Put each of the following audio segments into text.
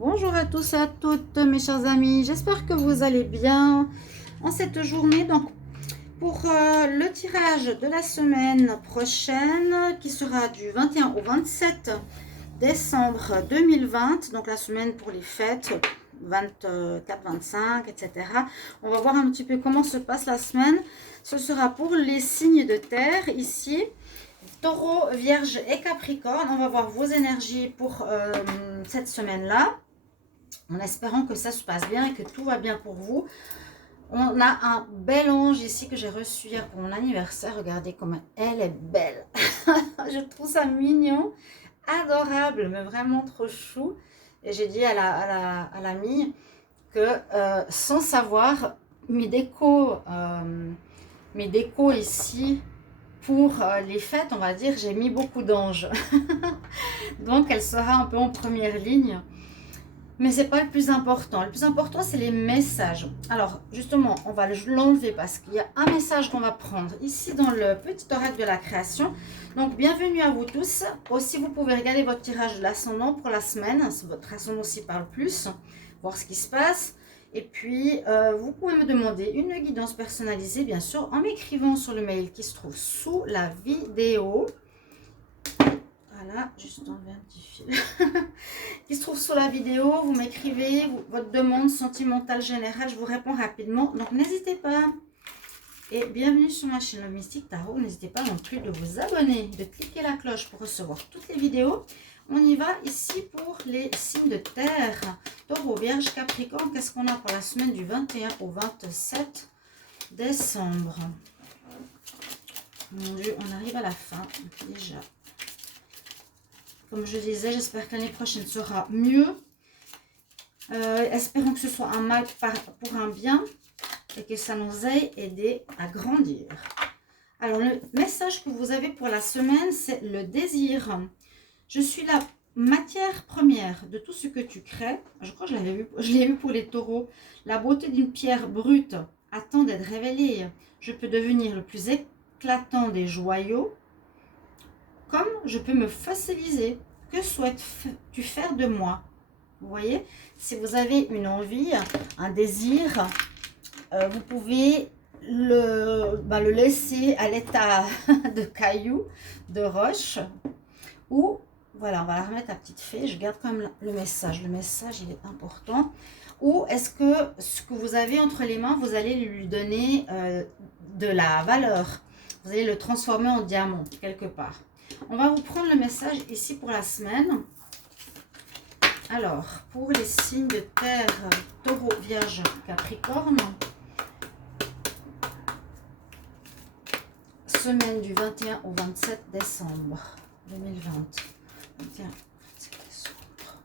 Bonjour à tous et à toutes mes chers amis, j'espère que vous allez bien en cette journée. Donc pour le tirage de la semaine prochaine qui sera du 21 au 27 décembre 2020, donc la semaine pour les fêtes 24, 25, etc. On va voir un petit peu comment se passe la semaine. Ce sera pour les signes de terre ici. Taureau, Vierge et Capricorne, on va voir vos énergies pour cette semaine-là, en espérant que ça se passe bien et que tout va bien pour vous. On a un bel ange ici que j'ai reçu hier pour mon anniversaire. Regardez comme elle est belle. Je trouve ça mignon, adorable, mais vraiment trop chou. Et j'ai dit à l'amie que sans savoir, mes décos ici pour les fêtes, on va dire, j'ai mis beaucoup d'anges. Donc elle sera un peu en première ligne. Mais c'est pas le plus important. Le plus important, c'est les messages. Alors, justement, on va l'enlever parce qu'il y a un message qu'on va prendre ici dans le petit oracle de la création. Donc, bienvenue à vous tous. Aussi, vous pouvez regarder votre tirage de l'ascendant pour la semaine. Si votre ascendant aussi parle plus, voir ce qui se passe. Et puis, vous pouvez me demander une guidance personnalisée, bien sûr, en m'écrivant sur le mail qui se trouve sous la vidéo. Voilà, juste enlever un petit fil. Qui se trouve sous la vidéo, vous m'écrivez votre demande sentimentale générale, je vous réponds rapidement, donc n'hésitez pas. Et bienvenue sur ma chaîne Le Mystique Tarot, n'hésitez pas non plus de vous abonner, de cliquer la cloche pour recevoir toutes les vidéos. On y va ici pour les signes de terre, Taureau, Vierge, Capricorne. Qu'est-ce qu'on a pour la semaine du 21 au 27 décembre? Mon Dieu, on arrive à la fin déjà. Comme je disais, j'espère que l'année prochaine sera mieux. Espérons que ce soit un mal pour un bien et que ça nous ait aidé à grandir. Alors, le message que vous avez pour la semaine, c'est le désir. Je suis la matière première de tout ce que tu crées. Je crois que je l'ai vu pour les taureaux. La beauté d'une pierre brute attend d'être révélée. Je peux devenir le plus éclatant des joyaux, comme je peux me fossiliser. Que souhaites-tu faire de moi? Vous voyez, si vous avez une envie, un désir, vous pouvez le laisser à l'état de cailloux, de roches, ou, voilà, on va la remettre à petite fée. Je garde quand même le message. Le message, il est important. Ou est-ce que ce que vous avez entre les mains, vous allez lui donner de la valeur? Vous allez le transformer en diamant, quelque part. On va vous prendre le message ici pour la semaine. Alors, pour les signes de terre, Taureau, Vierge, Capricorne, semaine du 21 au 27 décembre 2020. 21 au 27 décembre.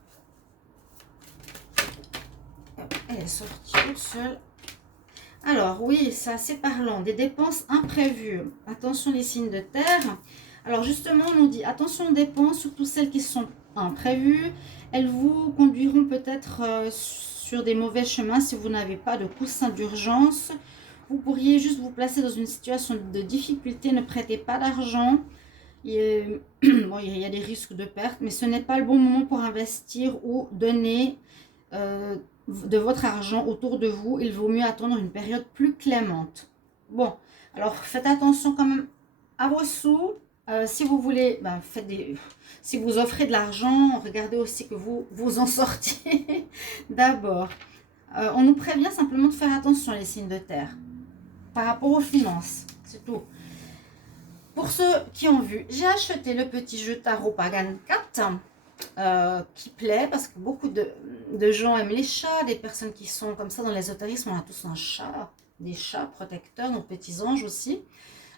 Elle est sortie toute seule. Alors, oui, c'est assez parlant. Des dépenses imprévues. Attention les signes de terre. Alors, justement, on nous dit attention aux dépenses, surtout celles qui sont imprévues. Elles vous conduiront peut-être sur des mauvais chemins si vous n'avez pas de coussin d'urgence. Vous pourriez juste vous placer dans une situation de difficulté. Ne prêtez pas d'argent. Bon, il y a des risques de perte, mais ce n'est pas le bon moment pour investir ou donner de votre argent autour de vous. Il vaut mieux attendre une période plus clémente. Bon, alors faites attention quand même à vos sous. Si vous voulez, si vous offrez de l'argent, regardez aussi que vous en sortiez d'abord. On nous prévient simplement de faire attention les signes de terre par rapport aux finances, c'est tout. Pour ceux qui ont vu, j'ai acheté le petit jeu Tarot Pagan 4 qui plaît parce que beaucoup de gens aiment les chats, des personnes qui sont comme ça dans l'ésotérisme, on a tous un chat, des chats protecteurs, nos petits anges aussi.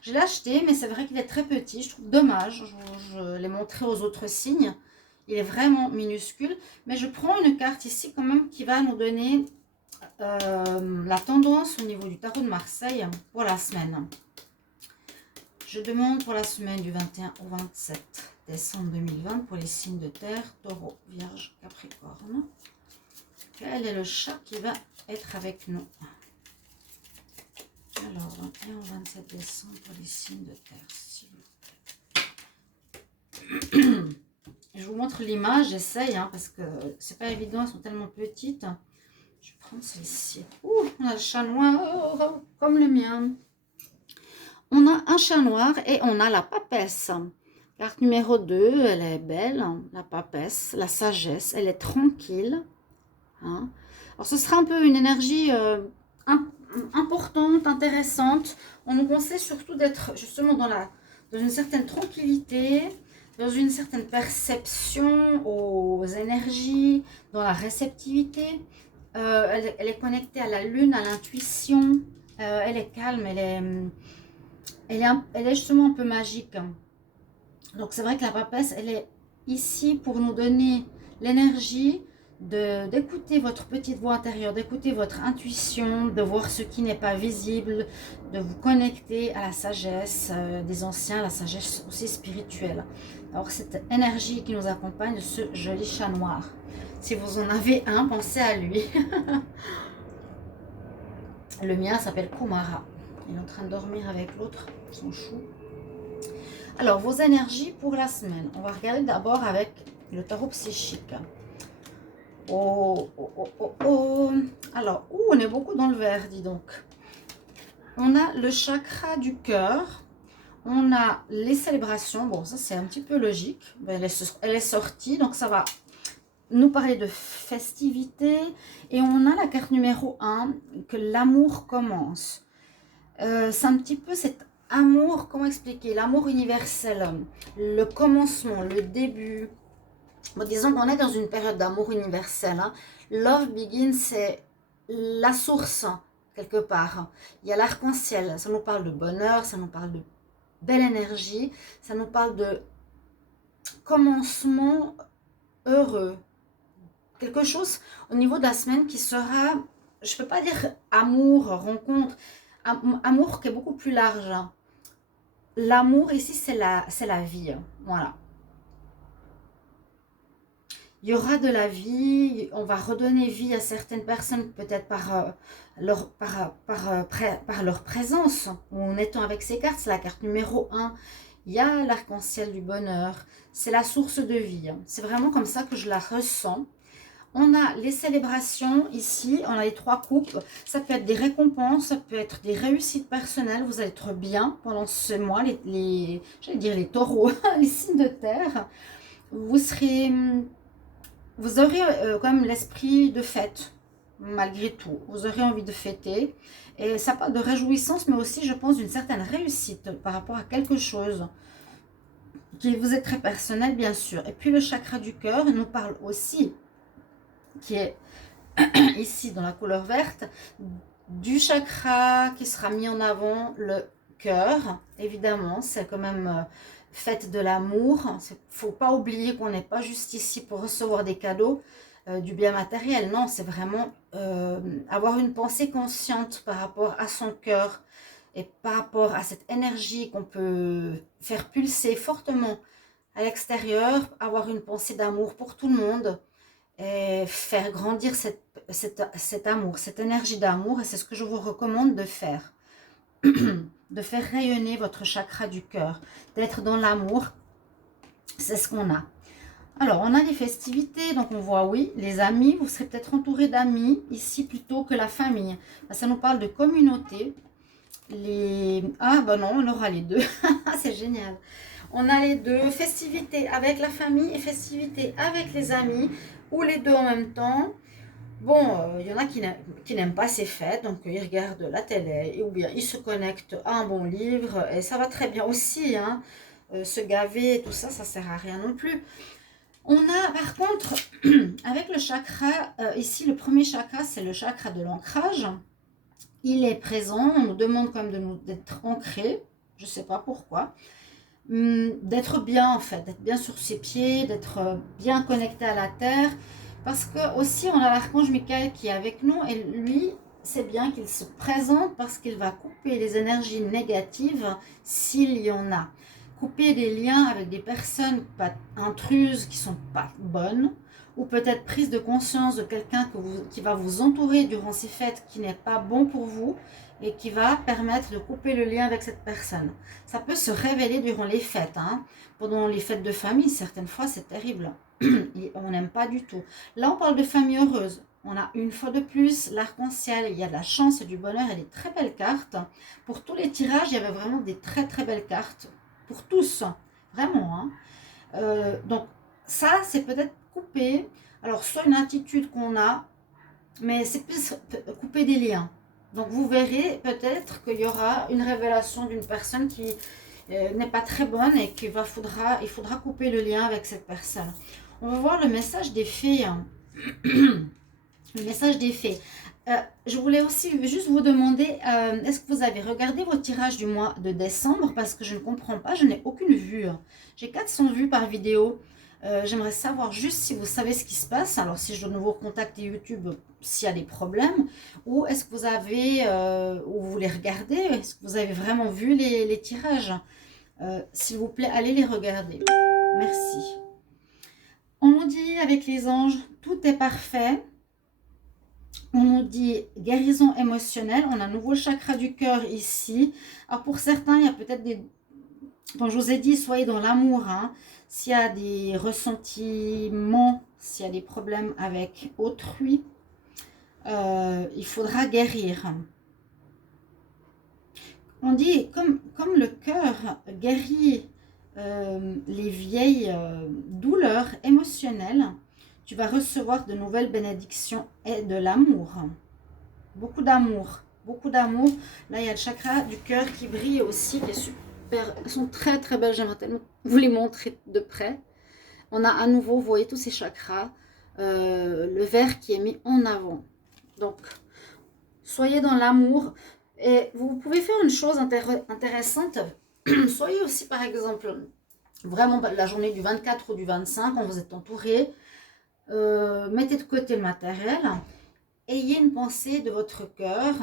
Je l'ai acheté, mais c'est vrai qu'il est très petit. Je trouve dommage. Je l'ai montré aux autres signes. Il est vraiment minuscule. Mais je prends une carte ici quand même qui va nous donner la tendance au niveau du tarot de Marseille pour la semaine. Je demande pour la semaine du 21 au 27 décembre 2020 pour les signes de terre, Taureau, Vierge, Capricorne. Quel est le chat qui va être avec nous? Alors, 21 au 27 décembre pour les signes de terre, s'il vous plaît. Je vous montre l'image, j'essaye, hein, parce que c'est pas évident, elles sont tellement petites. Je vais prendre celle-ci. Ouh, on a le chat noir, comme le mien. On a un chat noir et on a la papesse. Carte numéro 2, elle est belle, la papesse, la sagesse, elle est tranquille. Hein. Alors ce sera un peu une énergie importante, intéressante. On nous conseille surtout d'être justement dans une certaine tranquillité, dans une certaine perception aux énergies, dans la réceptivité. Elle est connectée à la lune, à l'intuition. Elle est calme, elle est justement un peu magique. Donc c'est vrai que la papesse, elle est ici pour nous donner l'énergie d'écouter votre petite voix intérieure, d'écouter votre intuition, de voir ce qui n'est pas visible, de vous connecter à la sagesse des anciens, la sagesse aussi spirituelle. Alors cette énergie qui nous accompagne de ce joli chat noir. Si vous en avez un, pensez à lui. Le mien s'appelle Kumara. Il est en train de dormir avec l'autre, son chou. Alors, vos énergies pour la semaine. On va regarder d'abord avec le tarot psychique. Oh, oh, oh, oh, oh. Alors, on est beaucoup dans le vert, dis donc. On a le chakra du cœur. On a les célébrations. Bon, ça, c'est un petit peu logique. Elle est sortie, donc ça va nous parler de festivités. Et on a la carte numéro 1, que l'amour commence. C'est un petit peu cet amour, comment expliquer, l'amour universel, le commencement, le début. Bon, disons qu'on est dans une période d'amour universel. Hein. Love begins, c'est la source, quelque part. Il y a l'arc-en-ciel, ça nous parle de bonheur, ça nous parle de belle énergie, ça nous parle de commencement heureux. Quelque chose au niveau de la semaine qui sera, je ne peux pas dire amour, rencontre, amour qui est beaucoup plus large. L'amour ici, c'est la vie. Voilà. Il y aura de la vie, on va redonner vie à certaines personnes, peut-être par leur présence, ou en étant avec ces cartes. C'est la carte numéro 1. Il y a l'arc-en-ciel du bonheur. C'est la source de vie. C'est vraiment comme ça que je la ressens. On a les célébrations ici, on a les 3 coupes. Ça peut être des récompenses, ça peut être des réussites personnelles. Vous allez être bien pendant ce mois, j'allais dire les taureaux, les signes de terre. Vous aurez quand même l'esprit de fête, malgré tout. Vous aurez envie de fêter. Et ça parle de réjouissance, mais aussi, je pense, d'une certaine réussite par rapport à quelque chose qui vous est très personnel, bien sûr. Et puis le chakra du cœur nous parle aussi, qui est ici dans la couleur verte, du chakra qui sera mis en avant, le cœur. Évidemment, c'est quand même fête de l'amour. Il ne faut pas oublier qu'on n'est pas juste ici pour recevoir des cadeaux, du bien matériel. Non, c'est vraiment avoir une pensée consciente par rapport à son cœur et par rapport à cette énergie qu'on peut faire pulser fortement à l'extérieur, avoir une pensée d'amour pour tout le monde. Et faire grandir cet amour, cette énergie d'amour. Et c'est ce que je vous recommande de faire. De faire rayonner votre chakra du cœur. D'être dans l'amour. C'est ce qu'on a. Alors, on a les festivités. Donc, on voit, oui, les amis. Vous serez peut-être entouré d'amis ici plutôt que la famille. Ça nous parle de communauté. Ah, ben non, on aura les deux. C'est génial. On a les deux, festivités avec la famille et festivités avec les amis, ou les deux en même temps. Bon, il y en a qui n'aiment pas ces fêtes, donc ils regardent la télé, ou bien ils se connectent à un bon livre, et ça va très bien aussi, hein. Se gaver, tout ça, ça sert à rien non plus. On a par contre, avec le chakra, ici le premier chakra, c'est le chakra de l'ancrage. Il est présent, on nous demande quand même d'être ancré, je ne sais pas pourquoi. D'être bien en fait, d'être bien sur ses pieds, d'être bien connecté à la terre, parce que aussi on a l'archange Michael qui est avec nous, et lui c'est bien qu'il se présente parce qu'il va couper les énergies négatives s'il y en a, couper des liens avec des personnes pas intruses qui sont pas bonnes, ou peut-être prise de conscience de quelqu'un qui va vous entourer durant ces fêtes qui n'est pas bon pour vous et qui va permettre de couper le lien avec cette personne. Ça peut se révéler durant les fêtes, hein. Pendant les fêtes de famille, certaines fois c'est terrible. On n'aime pas du tout. Là, on parle de famille heureuse. On a une fois de plus l'arc-en-ciel, il y a de la chance et du bonheur et des très belles cartes. Pour tous les tirages, il y avait vraiment des très très belles cartes. Pour tous, vraiment, hein. Donc ça, c'est peut-être couper. Alors, soit une attitude qu'on a, mais c'est plus couper des liens. Donc, vous verrez peut-être qu'il y aura une révélation d'une personne qui n'est pas très bonne et qu'il faudra couper le lien avec cette personne. On va voir le message des fées. Hein. Le message des fées. Je voulais aussi juste vous demander, est-ce que vous avez regardé vos tirages du mois de décembre? Parce que je ne comprends pas, je n'ai aucune vue. J'ai 400 vues par vidéo. J'aimerais savoir juste si vous savez ce qui se passe. Alors, si je dois nouveau contacter YouTube s'il y a des problèmes. Ou est-ce que vous avez, ou vous les regardez? Est-ce que vous avez vraiment vu les tirages? S'il vous plaît, allez les regarder. Merci. On nous dit avec les anges, tout est parfait. On nous dit guérison émotionnelle. On a un nouveau chakra du cœur ici. Alors pour certains, il y a peut-être des... Comme je vous ai dit, soyez dans l'amour. Hein. S'il y a des ressentiments, s'il y a des problèmes avec autrui, il faudra guérir. On dit comme le cœur guérit les vieilles douleurs émotionnelles, tu vas recevoir de nouvelles bénédictions et de l'amour. Beaucoup d'amour. Beaucoup d'amour. Là, il y a le chakra du cœur qui brille aussi, qui est super. Elles sont très très belles. J'aimerais tellement vous les montrer de près. On a à nouveau, vous voyez tous ces chakras, le vert qui est mis en avant. Donc, soyez dans l'amour. Et vous pouvez faire une chose intéressante. Soyez aussi, par exemple, vraiment la journée du 24 ou du 25, quand vous êtes entouré. Mettez de côté le matériel, ayez une pensée de votre cœur,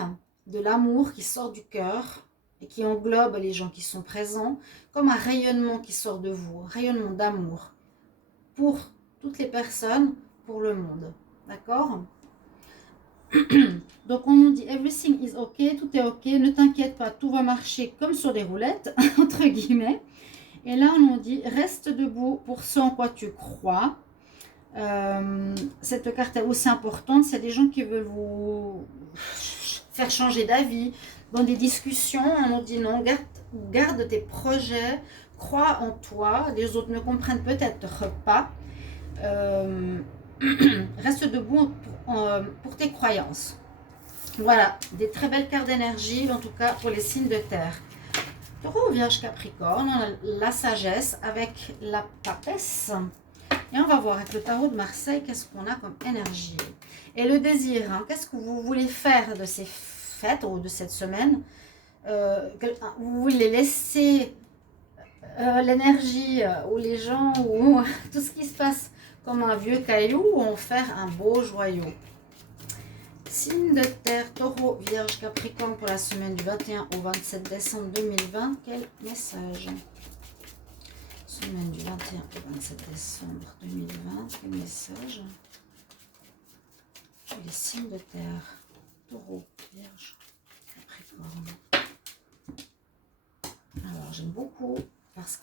de l'amour qui sort du cœur et qui englobe les gens qui sont présents, comme un rayonnement qui sort de vous, un rayonnement d'amour pour toutes les personnes, pour le monde. D'accord? Donc on nous dit everything is ok, tout est ok, ne t'inquiète pas, tout va marcher comme sur des roulettes, entre guillemets. Et là on nous dit reste debout pour ce en quoi tu crois. Cette carte est aussi importante, c'est des gens qui veulent vous faire changer d'avis. Dans des discussions, on nous dit non, garde tes projets, crois en toi, les autres ne comprennent peut-être pas. Reste debout pour tes croyances. Voilà, des très belles cartes d'énergie, en tout cas pour les signes de terre. Taureau, Vierge, Capricorne, on a la sagesse avec la papesse. Et on va voir avec le tarot de Marseille, qu'est-ce qu'on a comme énergie. Et le désir, hein, qu'est-ce que vous voulez faire de ces fêtes ou de cette semaine? Vous voulez laisser l'énergie ou les gens ou tout ce qui se passe comme un vieux caillou ou en faire un beau joyau? Signe de terre, Taureau, Vierge, Capricorne pour la semaine du 21 au 27 décembre 2020. Quel message? Semaine du 21 au 27 décembre 2020. Quel message? Les signes de terre, Taureau, Vierge, Capricorne. Alors j'aime beaucoup parce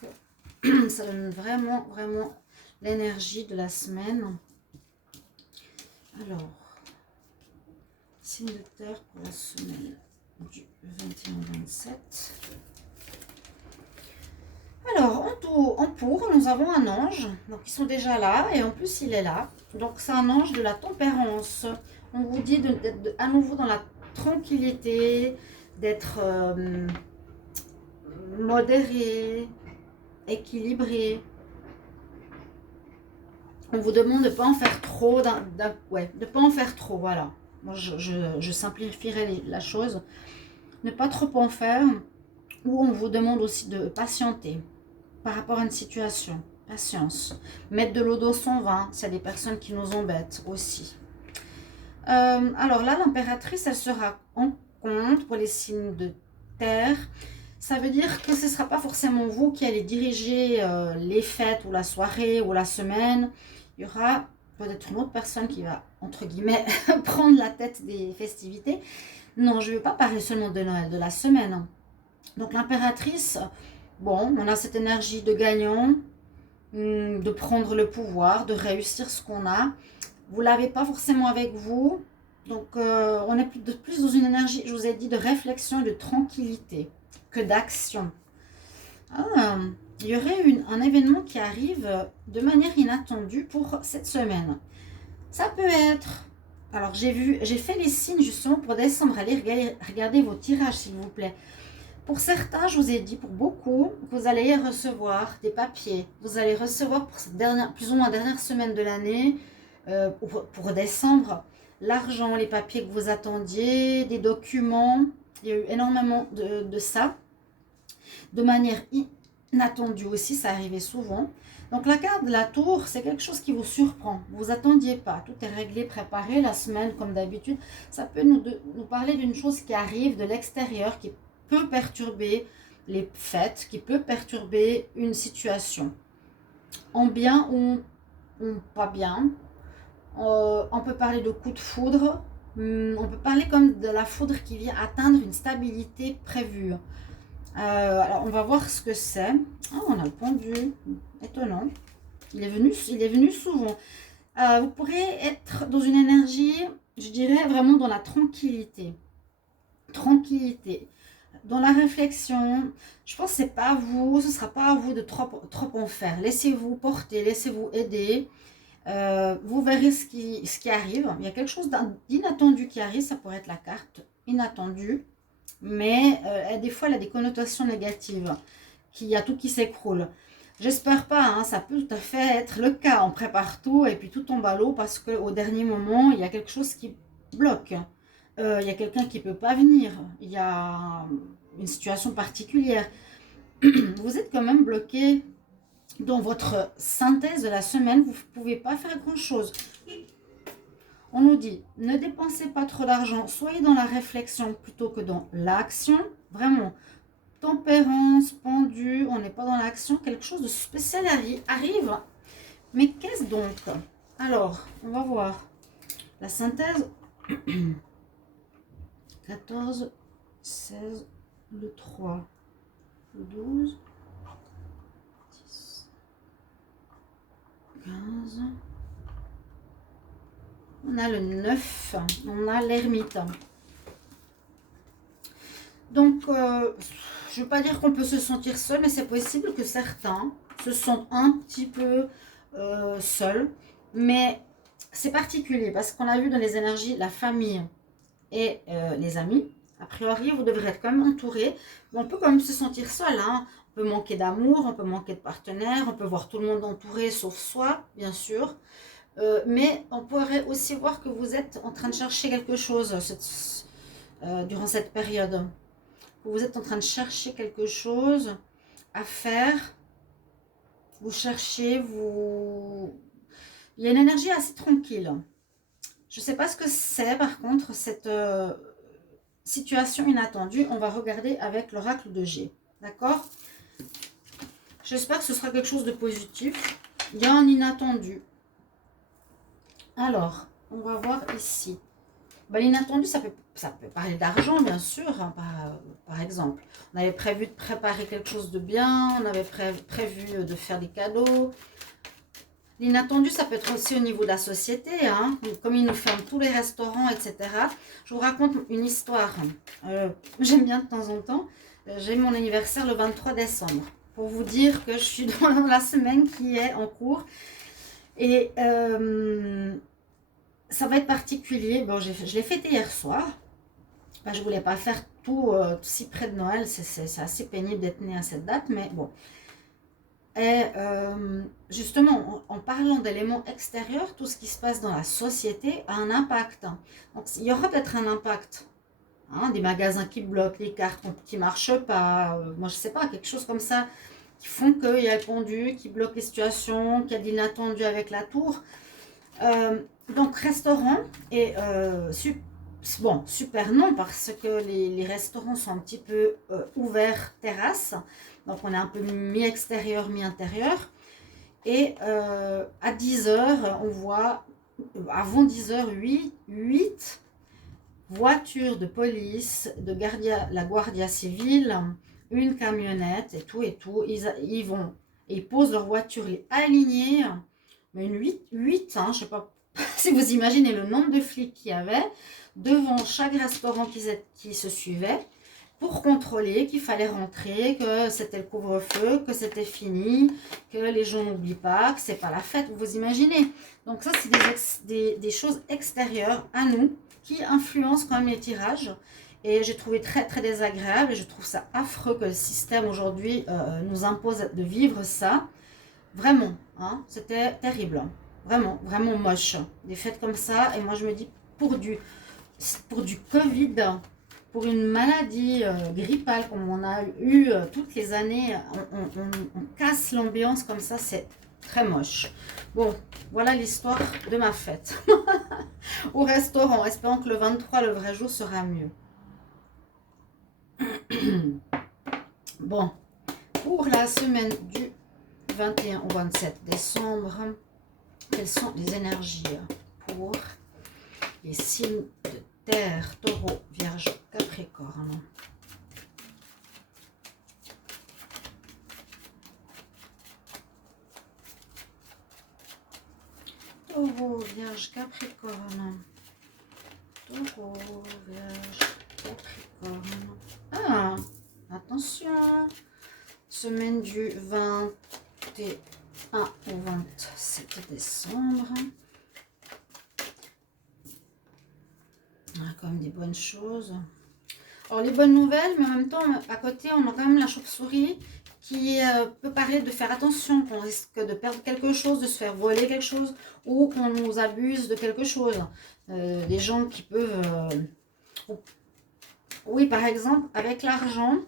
que ça donne vraiment l'énergie de la semaine. Alors, signe de terre pour la semaine du 21-27. Alors, en pour, nous avons un ange. Donc, ils sont déjà là et en plus, il est là. Donc, c'est un ange de la tempérance. On vous dit d'être à nouveau dans la tranquillité, d'être modéré, équilibré. On vous demande de ne pas en faire trop, de ne pas en faire trop, voilà. Moi, je simplifierai la chose. Ne pas trop en faire. Ou on vous demande aussi de patienter par rapport à une situation. Patience. Mettre de l'eau dans son vin, c'est des personnes qui nous embêtent aussi. Alors là, l'impératrice, elle sera en compte pour les signes de terre. Ça veut dire que ce ne sera pas forcément vous qui allez diriger les fêtes ou la soirée ou la semaine. Il y aura peut-être une autre personne qui va, entre guillemets, prendre la tête des festivités. Non, je ne veux pas parler seulement de Noël, de la semaine. Donc l'impératrice, bon, on a cette énergie de gagnant, de prendre le pouvoir, de réussir ce qu'on a. Vous ne l'avez pas forcément avec vous. Donc on est plus dans une énergie, je vous ai dit, de réflexion et de tranquillité que d'action. Ah, il y aurait un événement qui arrive de manière inattendue pour cette semaine. Ça peut être... Alors j'ai fait les signes justement pour décembre. Allez regarder vos tirages s'il vous plaît. Pour certains, je vous ai dit, pour beaucoup, vous allez recevoir des papiers. Vous allez recevoir pour cette plus ou moins dernière semaine de l'année, pour décembre, l'argent, les papiers que vous attendiez, des documents. Il y a eu énormément de ça. De manière inattendue aussi, ça arrivait souvent. Donc la carte de la tour, c'est quelque chose qui vous surprend. Vous attendiez pas. Tout est réglé, préparé la semaine comme d'habitude. Ça peut nous parler d'une chose qui arrive de l'extérieur, qui peut perturber les fêtes, qui peut perturber une situation. En bien ou pas bien. On peut parler de coup de foudre. On peut parler comme de la foudre qui vient atteindre une stabilité prévue. Alors on va voir ce que c'est. Ah, on a le pendu. Étonnant. Il est venu souvent. Vous pourrez être dans une énergie, je dirais vraiment dans la tranquillité. Tranquillité. Dans la réflexion. Je pense que c'est pas à vous. Ce ne sera pas à vous de trop en faire. Laissez-vous porter. Laissez-vous aider. Vous verrez ce qui arrive. Il y a quelque chose d'inattendu qui arrive. Ça pourrait être la carte inattendue. Mais des fois, elle a des connotations négatives. Il y a tout qui s'écroule. J'espère pas, hein, ça peut tout à fait être le cas. On prépare tout et puis tout tombe à l'eau parce qu'au dernier moment, il y a quelque chose qui bloque. Il y a quelqu'un qui ne peut pas venir. Il y a une situation particulière. Vous êtes quand même bloqué dans votre synthèse de la semaine. Vous ne pouvez pas faire grand-chose. On nous dit, ne dépensez pas trop d'argent, soyez dans la réflexion plutôt que dans l'action. Vraiment, tempérance, pendu, on n'est pas dans l'action, quelque chose de spécial arrive. Mais qu'est-ce donc? Alors, on va voir la synthèse. 14, 16, le 3, le 12, 10, 15... On a le 9, on a l'ermite. Donc, je ne veux pas dire qu'on peut se sentir seul, mais c'est possible que certains se sentent un petit peu seuls. Mais c'est particulier parce qu'on a vu dans les énergies la famille et les amis. A priori, vous devrez être quand même entouré. Mais on peut quand même se sentir seul. Hein. On peut manquer d'amour, on peut manquer de partenaire, on peut voir tout le monde entouré sauf soi, bien sûr. Mais on pourrait aussi voir que vous êtes en train de chercher quelque chose durant cette période. Vous êtes en train de chercher quelque chose à faire. Vous cherchez, il y a une énergie assez tranquille. Je ne sais pas ce que c'est par contre, cette situation inattendue. On va regarder avec l'oracle de G. D'accord? J'espère que ce sera quelque chose de positif. Il y a un inattendu. Alors, on va voir ici. L'inattendu, ça peut parler d'argent, bien sûr, hein, par exemple. On avait prévu de préparer quelque chose de bien, on avait prévu de faire des cadeaux. L'inattendu, ça peut être aussi au niveau de la société, hein, comme ils nous ferment tous les restaurants, etc. Je vous raconte une histoire. J'aime bien de temps en temps. J'ai mon anniversaire le 23 décembre. Pour vous dire que je suis dans la semaine qui est en cours. Et ça va être particulier. Bon, je l'ai fêté hier soir. Je ne voulais pas faire tout si près de Noël. C'est assez pénible d'être né à cette date, mais bon. Et justement, en parlant d'éléments extérieurs, tout ce qui se passe dans la société a un impact. Donc, il y aura peut-être un impact. Hein, des magasins qui bloquent, les cartes qui ne marchent pas. Moi, je ne sais pas, quelque chose comme ça. Qui font qu'il y a le pendu, qui bloque les situations, qu'il y a de l'inattendu avec la tour. Donc, restaurant et bon, super non, parce que les restaurants sont un petit peu ouverts, terrasse. Donc, on est un peu mi-extérieur, mi-intérieur. Et à 10 h, on voit avant 10h, 8 voitures de police, de la Guardia Civile, une camionnette et tout. Ils vont, ils posent leur voiture, les alignés, mais une 8 hein, je sais pas si vous imaginez le nombre de flics qu'il y avait devant chaque restaurant qui se suivait pour contrôler qu'il fallait rentrer, que c'était le couvre-feu, que c'était fini, que les gens n'oublient pas, que c'est pas la fête, vous imaginez. Donc ça, c'est des choses extérieures à nous qui influencent quand même les tirages. Et j'ai trouvé très très désagréable et je trouve ça affreux que le système aujourd'hui nous impose de vivre ça. Vraiment, hein, c'était terrible. Vraiment, vraiment moche. Des fêtes comme ça. Et moi, je me dis, pour du Covid, pour une maladie grippale comme on a eu toutes les années, on casse l'ambiance comme ça, c'est très moche. Bon, voilà l'histoire de ma fête. Au restaurant, espérant que le 23, le vrai jour, sera mieux. Bon, pour la semaine du 21 au 27 décembre, quelles sont les énergies pour les signes de terre, taureau, vierge, capricorne? Taureau, vierge, capricorne. Taureau, vierge, capricorne. Ah, attention. Semaine du 21 au 27 décembre. On a quand même des bonnes choses. Alors, les bonnes nouvelles, mais en même temps, à côté, on a quand même la chauve-souris qui peut parler de faire attention, qu'on risque de perdre quelque chose, de se faire voler quelque chose, ou qu'on nous abuse de quelque chose. Des gens qui peuvent... Oui, par exemple, avec l'argent,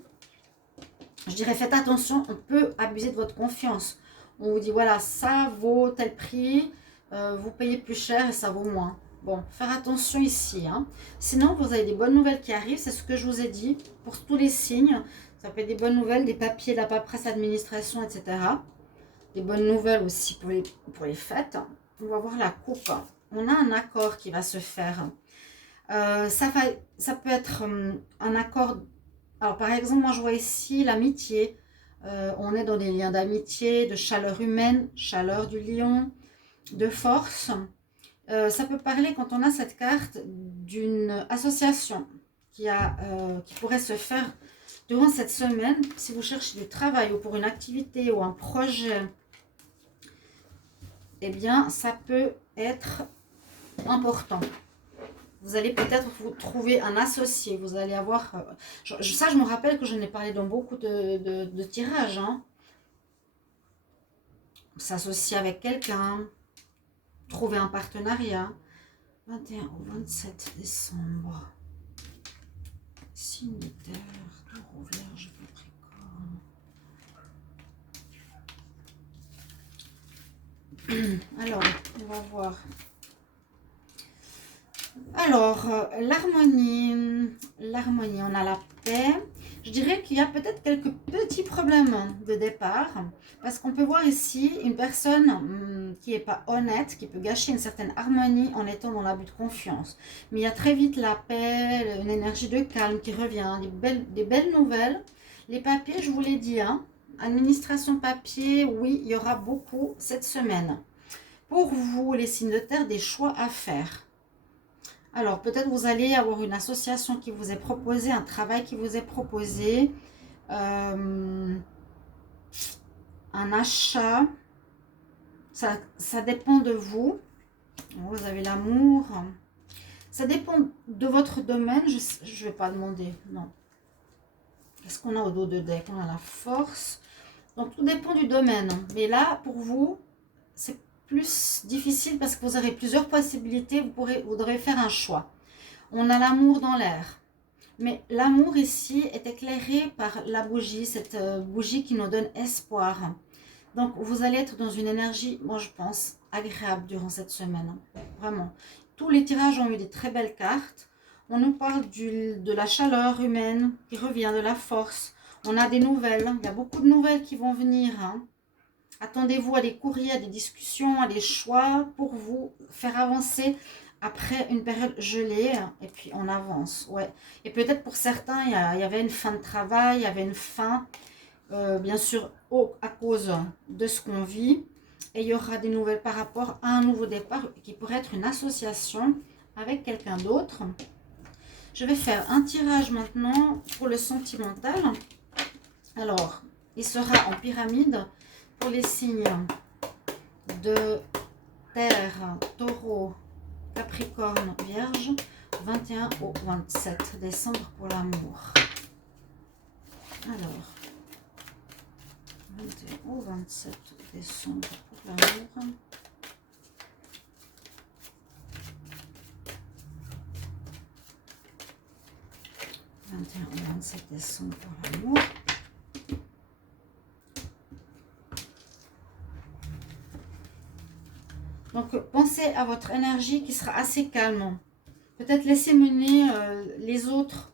je dirais faites attention, on peut abuser de votre confiance. On vous dit, voilà, ça vaut tel prix, vous payez plus cher et ça vaut moins. Bon, faire attention ici. Hein. Sinon, vous avez des bonnes nouvelles qui arrivent, c'est ce que je vous ai dit, pour tous les signes. Ça peut être des bonnes nouvelles, des papiers, la paperasse, l'administration, etc. Des bonnes nouvelles aussi pour les fêtes. On va voir la coupe. On a un accord qui va se faire. Ça peut être un accord. Alors, par exemple, moi, je vois ici l'amitié. On est dans des liens d'amitié, de chaleur humaine, chaleur du lion, de force. Ça peut parler, quand on a cette carte, d'une association qui pourrait se faire durant cette semaine. Si vous cherchez du travail ou pour une activité ou un projet, eh bien, ça peut être important. Vous allez peut-être vous trouver un associé. Vous allez avoir... ça, je me rappelle que je n'ai parlé dans beaucoup de tirages. Hein. S'associer avec quelqu'un. Trouver un partenariat. 21 au 27 décembre. Signe de terre. Taureau, vierge, capricorne. Alors, on va voir. Alors, l'harmonie, on a la paix. Je dirais qu'il y a peut-être quelques petits problèmes de départ, parce qu'on peut voir ici une personne qui n'est pas honnête, qui peut gâcher une certaine harmonie en étant dans l'abus de confiance. Mais il y a très vite la paix, une énergie de calme qui revient, des belles nouvelles. Les papiers, je vous l'ai dit, hein, administration papier, oui, il y aura beaucoup cette semaine. Pour vous, les signes de terre, des choix à faire. Alors, peut-être vous allez avoir une association qui vous est proposée, un travail qui vous est proposé, un achat. Ça dépend de vous. Vous avez l'amour. Ça dépend de votre domaine. Je ne vais pas demander, non. Qu'est-ce qu'on a au dos de deck? On a la force. Donc, tout dépend du domaine. Mais là, pour vous, c'est plus difficile parce que vous aurez plusieurs possibilités, vous devrez faire un choix. On a l'amour dans l'air, mais l'amour ici est éclairé par la bougie, cette bougie qui nous donne espoir. Donc vous allez être dans une énergie, moi je pense, agréable durant cette semaine, vraiment. Tous les tirages ont eu des très belles cartes. On nous parle de la chaleur humaine qui revient, de la force. On a des nouvelles, il y a beaucoup de nouvelles qui vont venir, hein. Attendez-vous à des courriers, à des discussions, à des choix pour vous faire avancer après une période gelée. Et puis on avance, ouais. Et peut-être pour certains, il y avait une fin de travail, il y avait une fin, bien sûr, à cause de ce qu'on vit. Et il y aura des nouvelles par rapport à un nouveau départ qui pourrait être une association avec quelqu'un d'autre. Je vais faire un tirage maintenant pour le sentimental. Alors, il sera en pyramide pour les signes de terre, taureau, capricorne, vierge, 21 au 27 décembre pour l'amour. Alors, 21 au 27 décembre pour l'amour. Au 27 décembre pour l'amour. Donc, pensez à votre énergie qui sera assez calme. Peut-être laissez mener les autres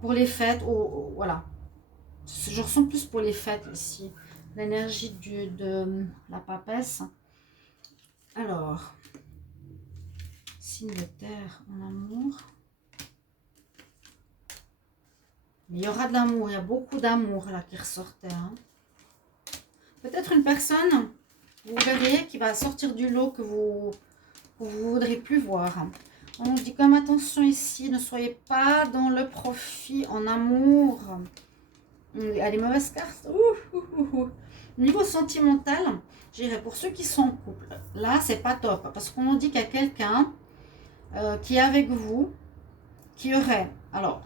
pour les fêtes. Voilà. Je ressens plus pour les fêtes ici. L'énergie de la papesse. Alors, signe de terre en amour. Mais il y aura de l'amour, il y a beaucoup d'amour là qui ressortait. Hein. Peut-être une personne, vous verrez, qui va sortir du lot que vous voudrez plus voir. On nous dit comme attention ici, ne soyez pas dans le profit en amour. Il y a des mauvaises cartes. Niveau sentimental, je dirais pour ceux qui sont en couple, là c'est pas top. Parce qu'on nous dit qu'il y a quelqu'un qui est avec vous, qui aurait... Alors,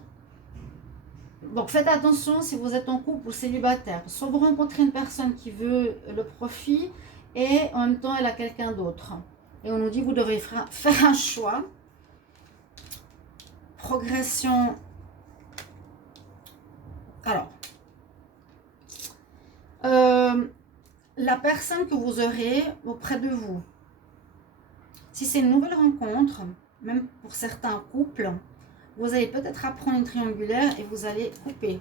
donc faites attention si vous êtes en couple ou célibataire. Soit vous rencontrez une personne qui veut le profit et en même temps elle a quelqu'un d'autre. Et on nous dit que vous devrez faire un choix. Progression. Alors, la personne que vous aurez auprès de vous, si c'est une nouvelle rencontre, même pour certains couples, vous allez peut-être apprendre une triangulaire et vous allez couper.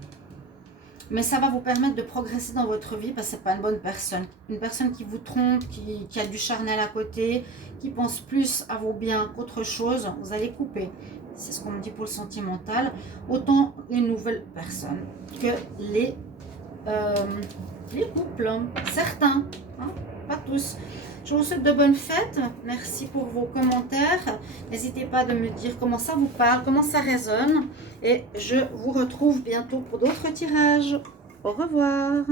Mais ça va vous permettre de progresser dans votre vie parce que ce n'est pas une bonne personne. Une personne qui vous trompe, qui a du charnel à côté, qui pense plus à vos biens qu'autre chose, vous allez couper. C'est ce qu'on me dit pour le sentimental. Autant les nouvelles personnes que les couples. Certains, hein, pas tous. Je vous souhaite de bonnes fêtes. Merci pour vos commentaires. N'hésitez pas de me dire comment ça vous parle, comment ça résonne. Et je vous retrouve bientôt pour d'autres tirages. Au revoir.